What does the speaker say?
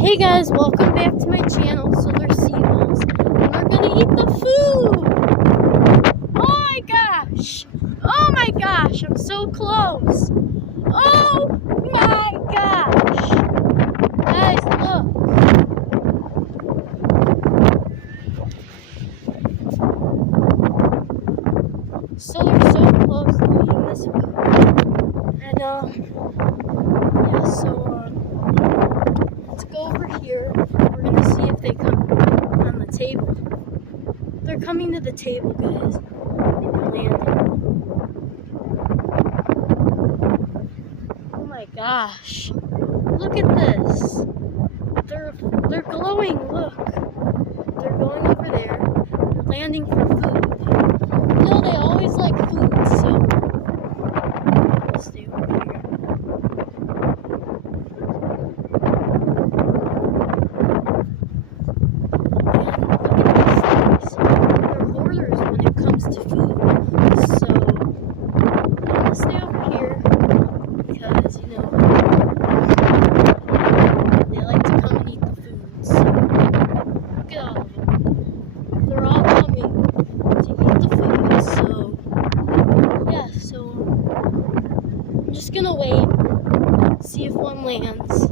Hey guys, welcome back to my channel. So they're seagulls. And we're gonna eat the food. Oh my gosh! Oh my gosh! I'm so close. Oh my gosh! Guys, look. So they're so close to eating this food. And yeah. So let's go over here. We're gonna see if they come on the table. They're coming to the table, guys. They're landing. Oh my gosh! Look at this. They're glowing. Look. They're going over there. They're landing for food. You know they always like food, so let's stay over here. To food, so I'm gonna stay over here because they like to come and eat the food. So look at all of them. They're all coming to eat the food. So yeah, so I'm just gonna wait, see if one lands.